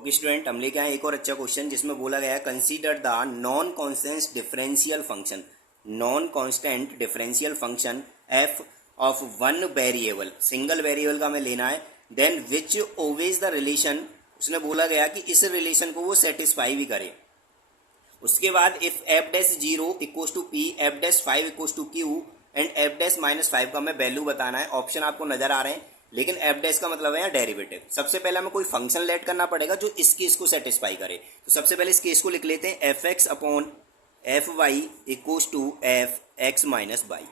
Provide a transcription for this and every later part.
Okay student, हम लेके आए एक और अच्छा क्वेश्चन जिसमें बोला गया है consider the non constant differential function. Non constant differential function f of one variable, single variable का हमें लेना है। Then which obeys the relation, उसने बोला गया कि इस रिलेशन को वो सेटिस्फाई भी करे। उसके बाद if f dash zero equals to p, f dash five equals to q and f dash minus five का हमें वैल्यू बताना है। ऑप्शन आपको नजर आ रहे हैं, लेकिन एफ डैश का मतलब है यहाँ डेरिवेटिव। सबसे पहले हमें कोई फंक्शन लेट करना पड़ेगा जो इस केस को सेटिस्फाई करे। तो सबसे पहले इस केस को लिख लेते हैं, f x upon f y equals to f x minus y.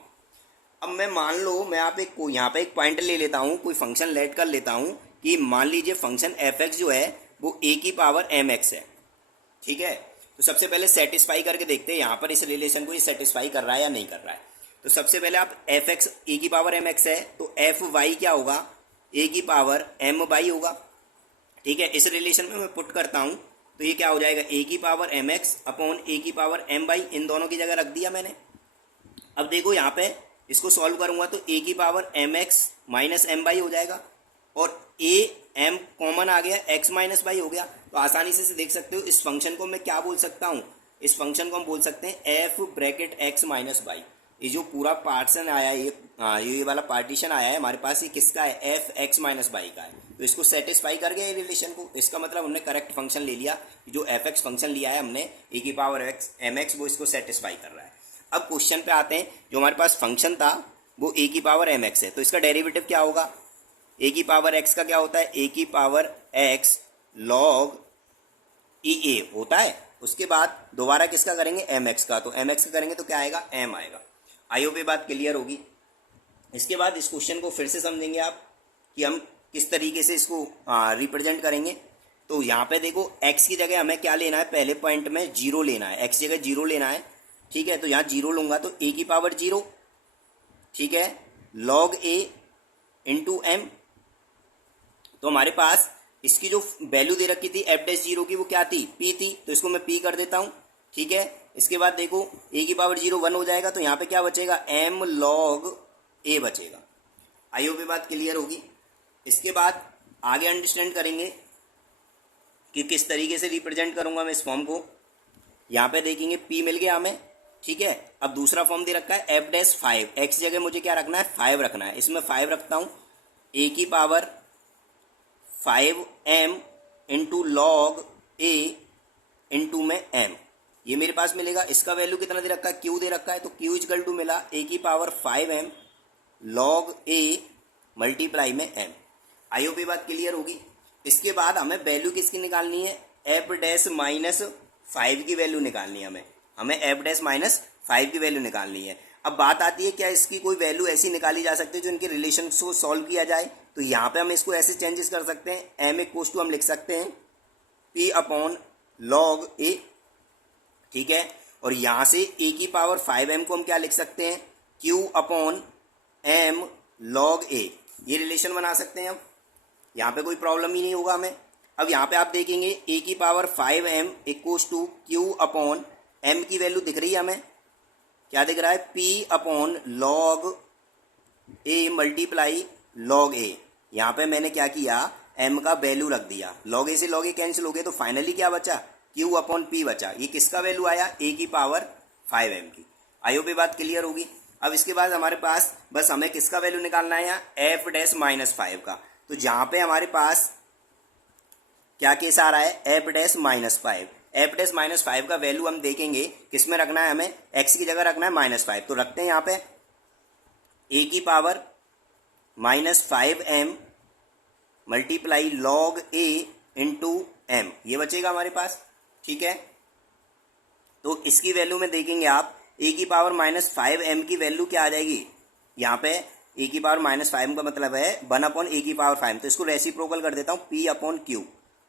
अब मैं मान लो मैं यहाँ पे एक पॉइंट ले लेता हूँ, कोई फंक्शन लेट कर लेता हूँ कि मान लीजिए फंक्शन एफ एक्स जो है वो ए की पावर एम एक्स है। ठीक है, तो सबसे पहले सेटिस्फाई करके देखते हैं यहाँ पर इस रिलेशन को ये सेटिस्फाई कर रहा है या नहीं कर रहा है। तो सबसे पहले आप एफ एक्स ए की पावर एम एक्स है तो एफ वाई क्या होगा, ए की पावर एम वाई होगा। ठीक है, इस रिलेशन में मैं पुट करता हूँ तो ये क्या हो जाएगा, ए की पावर एम एक्स अपॉन ए की पावर एम वाई, इन दोनों की जगह रख दिया मैंने। अब देखो यहाँ पे इसको सॉल्व करूंगा तो ए की power m x minus m y हो जाएगा और ए एम कॉमन आ गया, एक्स माइनस वाई हो गया। तो आसानी से देख सकते हो इस फंक्शन को मैं क्या बोल सकता हूँ, इस फंक्शन को हम बोल सकते हैं f bracket x minus y. ये जो पूरा पार्टीशन आया है, ये वाला पार्टीशन आया है हमारे पास, ये किसका है, एफ एक्स माइनस वाई का है। तो इसको सेटिस्फाई कर गया ये रिलेशन को। इसका मतलब हमने करेक्ट फंक्शन ले लिया, जो एफ एक्स फंक्शन लिया है हमने ए की पावर एक्स एम एक्स, वो इसको सेटिस्फाई कर रहा है। अब क्वेश्चन पे आते हैं, जो हमारे पास फंक्शन था वो ए की पावर एम एक्स है, तो इसका डेरिवेटिव क्या होगा, ए की पावर एक्स का क्या होता है, ए की पावर एक्स लॉग ई ए होता है। उसके बाद दोबारा किसका करेंगे, एम एक्स का, तो एम एक्स का करेंगे तो क्या आएगा, एम आएगा। आई होप ये बात क्लियर होगी। इसके बाद इस क्वेश्चन को फिर से समझेंगे आप कि हम किस तरीके से इसको रिप्रेजेंट करेंगे। तो यहाँ पे देखो x की जगह हमें क्या लेना है, पहले पॉइंट में जीरो लेना है, x की जगह जीरो लेना है। ठीक है, तो यहाँ जीरो लूंगा तो a की पावर जीरो, ठीक है, log a इंटू एम। तो हमारे पास इसकी जो वैल्यू दे रखी थी एफ डैश जीरो की वो क्या थी, p थी, तो इसको मैं p कर देता हूँ। ठीक है, इसके बाद देखो a की पावर जीरो वन हो जाएगा तो यहाँ पे क्या बचेगा, m log a बचेगा। आई होप ये बात क्लियर होगी। इसके बाद आगे अंडरस्टैंड करेंगे कि किस तरीके से रिप्रेजेंट करूंगा मैं इस फॉर्म को। यहाँ पे देखेंगे p मिल गया हमें। ठीक है, अब दूसरा फॉर्म दे रखा है एफ डैश फाइव, एक्स जगह मुझे क्या रखना है, फाइव रखना है। इसमें फाइव रखता हूँ, a की power five m into log a into में m, ये मेरे पास मिलेगा। इसका वैल्यू कितना दे रखा है, q दे रखा है, तो q इजकल टू मिला a की power five m log a multiply में m। आई होप ये बात क्लियर होगी। इसके बाद हमें वैल्यू किसकी निकालनी है, एफ डैश माइनस फाइव की वैल्यू निकालनी है हमें एफ डैश माइनस फाइव की वैल्यू निकालनी है। अब बात आती है क्या इसकी कोई वैल्यू ऐसी निकाली जा सकती है जो इनके रिलेशन को सॉल्व किया जाए। तो यहाँ पे हम इसको ऐसे चेंजेस कर सकते हैं, एम इक्वल्स टू हम लिख सकते हैं p अपॉन लॉग a। ठीक है, और यहाँ से a की पावर फाइव एम को हम क्या लिख सकते हैं, q upon m log a। ये रिलेशन बना सकते हैं हम, यहाँ पे कोई प्रॉब्लम ही नहीं होगा हमें। अब यहाँ पे आप देखेंगे a की power five m equals to q upon m की वैल्यू दिख रही है हमें, क्या दिख रहा है, p upon log a multiply log a। यहाँ पे मैंने क्या किया, m का वैल्यू रख दिया, लॉग a से लॉग a कैंसिल हो गए तो फाइनली क्या बचा, q अपॉन p बचा। ये किसका वैल्यू आया, a की पावर फाइव एम की। आई होप ये बात क्लियर होगी। अब इसके बाद हमारे पास बस हमें किसका वैल्यू निकालना है, यहाँ एफ डैश माइनस फाइव का। तो जहाँ पे हमारे पास क्या केस आ रहा है, F dash minus five, F dash minus five का वैल्यू हम देखेंगे किस में रखना है, हमें एक्स की जगह रखना है माइनस फाइव। तो रखते हैं यहाँ पे ए की power minus five M multiply log A into M, ये बचेगा हमारे पास। ठीक है, तो इसकी वैल्यू में देखेंगे आप ए की पावर माइनस फाइव एम की वैल्यू क्या आ जाएगी, यहाँ पे ए की पावर माइनस फाइव का मतलब है वन अपॉन ए की पावर फाइव, तो इसको रेसिप्रोकल कर देता हूँ, P upon Q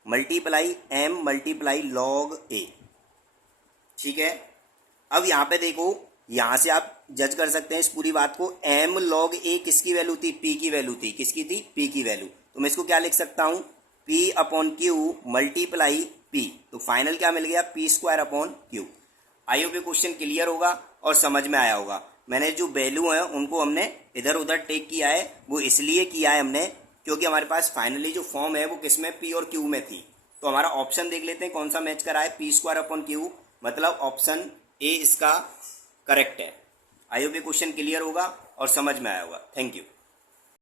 multiply M multiply log A. ठीक है, अब यहाँ पे देखो, यहाँ से आप जज कर सकते हैं इस पूरी बात को, एम लॉग ए किसकी वैल्यू थी, पी की वैल्यू थी, किसकी थी, पी की वैल्यू। तो मैं इसको क्या लिख सकता हूँ, P upon Q multiply P, तो फाइनल क्या मिल गया, पी स्क्वायर अपॉन क्यू। आई होप ये क्वेश्चन क्लियर होगा और समझ में आया होगा। मैंने जो वैल्यू है उनको हमने इधर उधर टेक किया है, वो इसलिए किया है हमने क्योंकि हमारे पास फाइनली जो फॉर्म है वो किस में, पी और क्यू में थी। तो हमारा ऑप्शन देख लेते हैं कौन सा मैच करा है, पी स्क्वायर अपॉन क्यू, मतलब ऑप्शन ए इसका करेक्ट है। आई होप ये क्वेश्चन क्लियर होगा और समझ में आया होगा। Thank you.